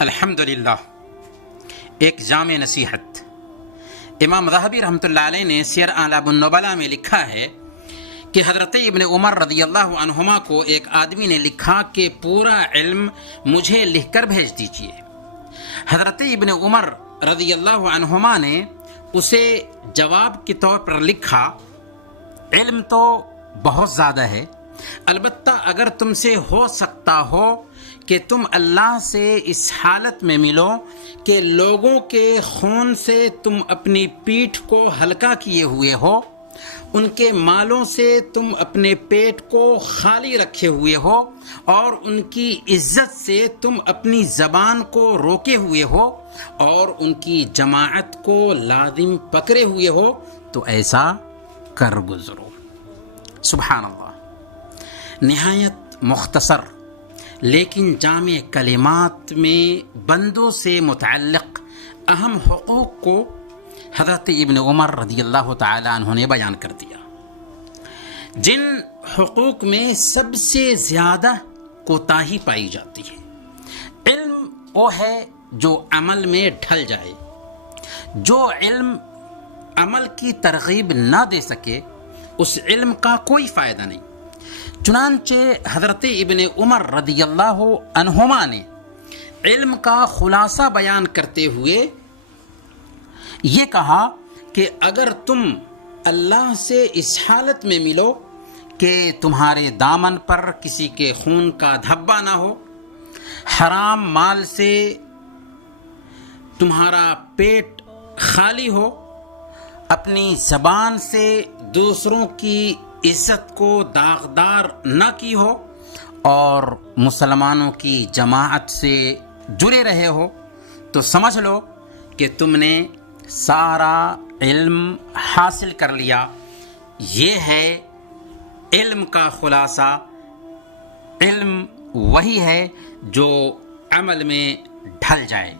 الحمدللہ ایک جامع نصیحت۔ امام ذہبی رحمۃ اللہ علیہ نے سیر اعلام النبلاء میں لکھا ہے کہ حضرت ابن عمر رضی اللہ عنہما کو ایک آدمی نے لکھا کہ پورا علم مجھے لکھ کر بھیج دیجیے۔ حضرت ابن عمر رضی اللہ عنہما نے اسے جواب کے طور پر لکھا، علم تو بہت زیادہ ہے، البتہ اگر تم سے ہو سکتا ہو کہ تم اللہ سے اس حالت میں ملو کہ لوگوں کے خون سے تم اپنی پیٹھ کو ہلکا کیے ہوئے ہو، ان کے مالوں سے تم اپنے پیٹ کو خالی رکھے ہوئے ہو، اور ان کی عزت سے تم اپنی زبان کو روکے ہوئے ہو، اور ان کی جماعت کو لازم پکڑے ہوئے ہو، تو ایسا کر گزرو۔ سبحان اللہ۔ نہایت مختصر لیکن جامع کلمات میں بندوں سے متعلق اہم حقوق کو حضرت ابن عمر رضی اللہ تعالی عنہ نے بیان کر دیا۔ جن حقوق میں سب سے زیادہ کوتاہی پائی جاتی ہے، علم وہ ہے جو عمل میں ڈھل جائے۔ جو علم عمل کی ترغیب نہ دے سکے اس علم کا کوئی فائدہ نہیں۔ چنانچہ حضرت ابن عمر رضی اللہ عنہما نے علم کا خلاصہ بیان کرتے ہوئے یہ کہا کہ اگر تم اللہ سے اس حالت میں ملو کہ تمہارے دامن پر کسی کے خون کا دھبا نہ ہو، حرام مال سے تمہارا پیٹ خالی ہو، اپنی زبان سے دوسروں کی عزت کو داغدار نہ کی ہو، اور مسلمانوں کی جماعت سے جڑے رہے ہو، تو سمجھ لو کہ تم نے سارا علم حاصل کر لیا۔ یہ ہے علم کا خلاصہ۔ علم وہی ہے جو عمل میں ڈھل جائے۔